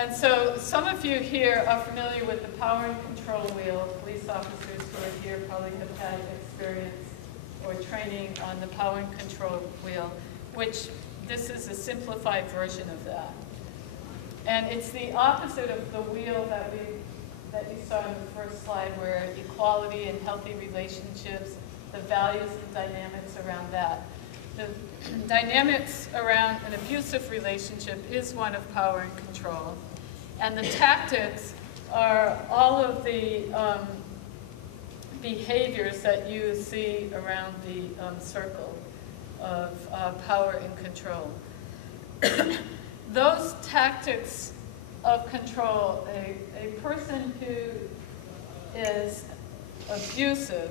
And so some of you here are familiar with the power and control wheel. Police officers who are here probably have had experience or training on the power and control wheel, which this is a simplified version of that. And it's the opposite of the wheel that you saw in the first slide, where equality and healthy relationships, the values and dynamics around that. The dynamics around an abusive relationship is one of power and control. And the tactics are all of the behaviors that you see around the circle of power and control. Those tactics of control, a person who is abusive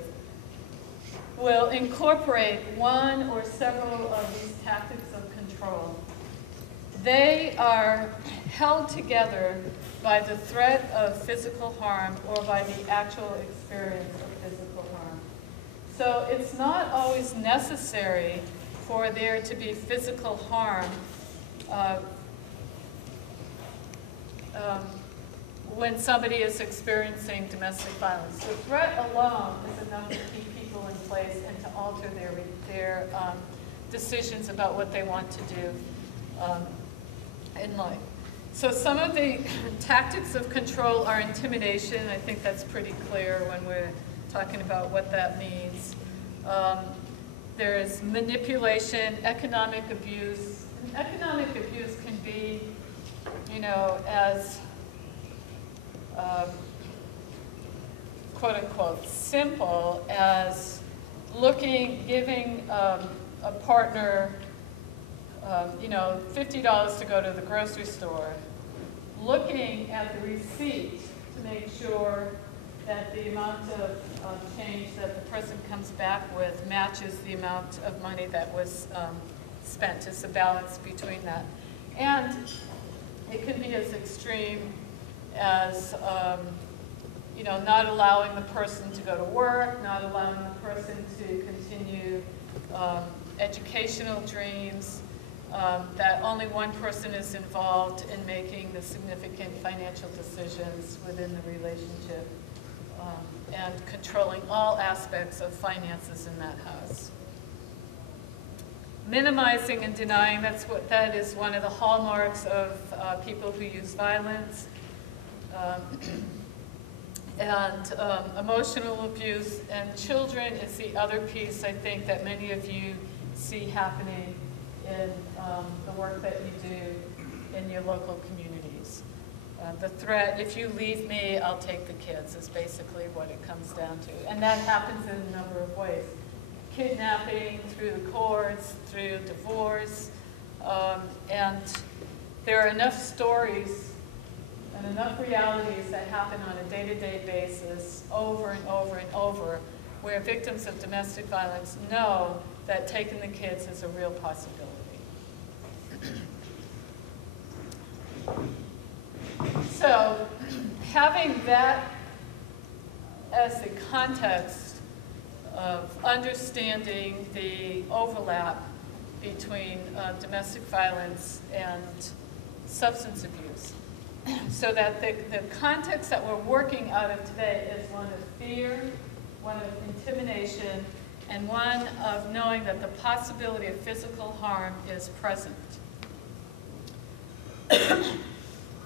will incorporate one or several of these tactics of control. They are held together by the threat of physical harm or by the actual experience of physical harm. So it's not always necessary for there to be physical harm when somebody is experiencing domestic violence. The threat alone is enough to keep people in place and to alter their decisions about what they want to do in life. So some of the tactics of control are intimidation. I think that's pretty clear when we're talking about what that means. There is manipulation, economic abuse. Economic abuse can be, as quote unquote simple as giving a partner $50 to go to the grocery store, looking at the receipt to make sure that the amount of change that the person comes back with matches the amount of money that was spent. It's a balance between that. And it can be as extreme as not allowing the person to go to work, not allowing the person to continue educational dreams, that only one person is involved in making the significant financial decisions within the relationship, and controlling all aspects of finances in that house. Minimizing and denying, that is one of the hallmarks of people who use violence. And emotional abuse, and children is the other piece, I think, that many of you see happening in the work that you do in your local communities. The threat, if you leave me, I'll take the kids, is basically what it comes down to. And that happens in a number of ways. Kidnapping, through the courts, through divorce, and there are enough stories and enough realities that happen on a day-to-day basis over and over and over, where victims of domestic violence know that taking the kids is a real possibility. So, having that as the context of understanding the overlap between domestic violence and substance abuse, so that the context that we're working out of today is one of fear, one of intimidation, and one of knowing that the possibility of physical harm is present.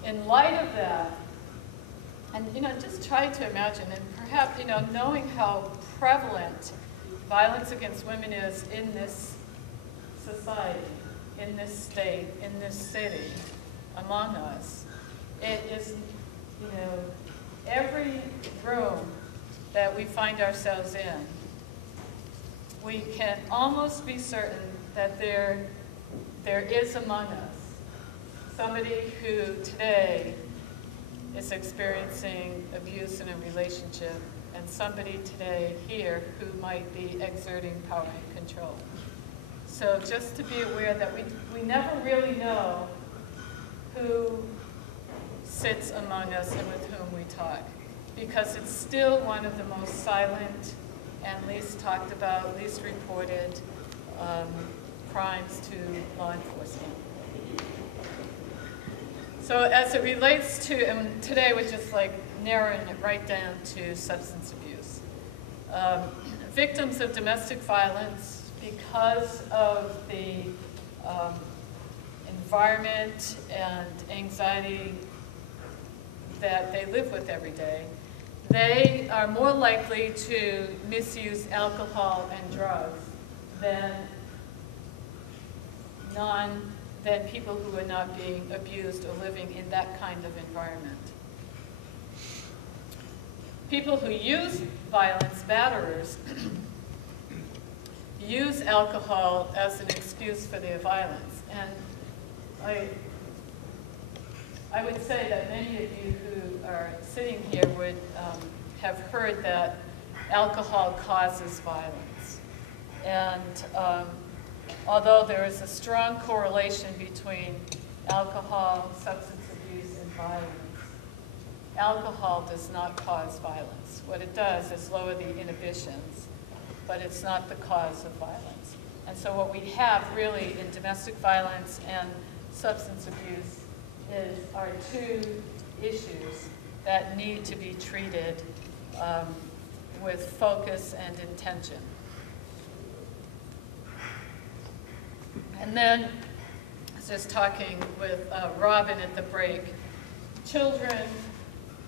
In light of that, and just try to imagine, and perhaps knowing how prevalent violence against women is in this society, in this state, in this city, among us. It is, every room that we find ourselves in, we can almost be certain that there is among us somebody who today is experiencing abuse in a relationship, and somebody today here who might be exerting power and control. So just to be aware that we never really know who sits among us and with whom we talk, because it's still one of the most silent and least talked about, least reported crimes to law enforcement. So as it relates to, and today we're just like narrowing it right down to substance abuse. Victims of domestic violence, because of the environment and anxiety that they live with every day, they are more likely to misuse alcohol and drugs than people who are not being abused or living in that kind of environment. People who use violence, batterers, use alcohol as an excuse for their violence. And I would say that many of you who are sitting here would have heard that alcohol causes violence. And although there is a strong correlation between alcohol, substance abuse, and violence, alcohol does not cause violence. What it does is lower the inhibitions, but it's not the cause of violence. And so what we have really in domestic violence and substance abuse are two issues that need to be treated with focus and intention. And then, I was just talking with Robin at the break, children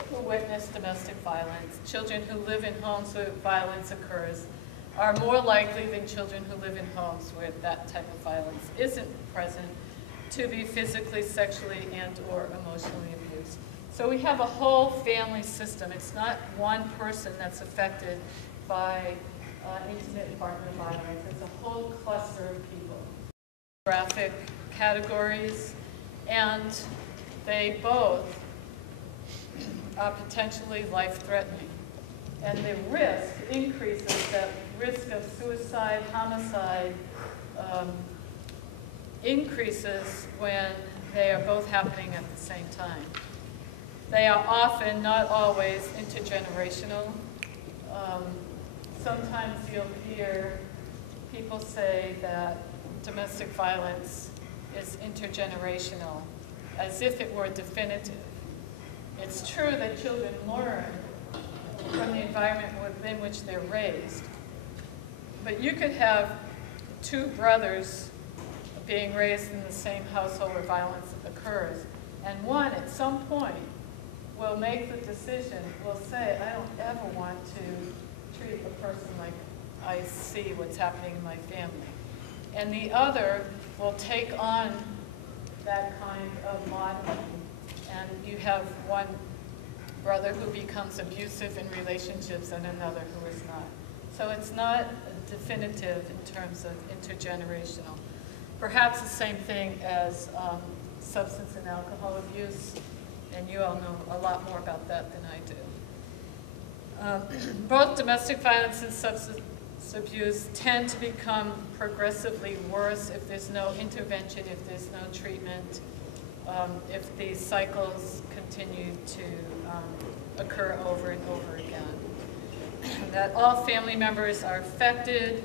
who witness domestic violence, children who live in homes where violence occurs, are more likely than children who live in homes where that type of violence isn't present to be physically, sexually, and/or emotionally abused. So we have a whole family system. It's not one person that's affected by intimate partner violence. It's a whole cluster of people. Graphic categories, and they both are potentially life-threatening. And the risk increases, that risk of suicide, homicide, increases when they are both happening at the same time. They are often, not always, intergenerational. Sometimes you'll hear people say that domestic violence is intergenerational, as if it were definitive. It's true that children learn from the environment within which they're raised, but you could have two brothers being raised in the same household where violence occurs, and one at some point will make the decision, will say, I don't ever want to treat a person like I see what's happening in my family. And the other will take on that kind of modeling. And you have one brother who becomes abusive in relationships and another who is not. So it's not definitive in terms of intergenerational. Perhaps the same thing as substance and alcohol abuse, and you all know a lot more about that than I do. Both domestic violence and substance abuse tend to become progressively worse if there's no intervention, if there's no treatment, if these cycles continue to occur over and over again. That all family members are affected.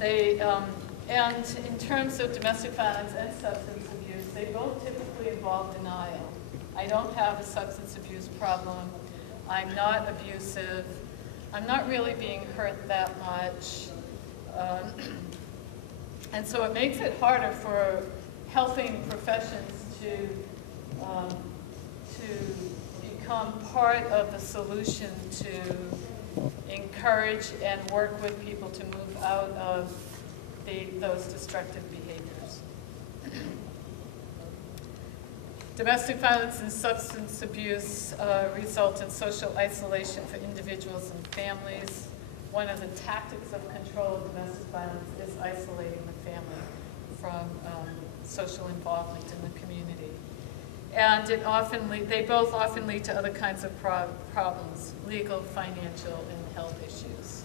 And in terms of domestic violence and substance abuse, they both typically involve denial. I don't have a substance abuse problem. I'm not abusive. I'm not really being hurt that much. And so it makes it harder for helping professions to become part of the solution to encourage and work with people to move out of those destructive behaviors. Domestic violence and substance abuse result in social isolation for individuals and families. One of the tactics of control of domestic violence is isolating the family from social involvement in the community. And they both often lead to other kinds of problems, legal, financial, and health issues.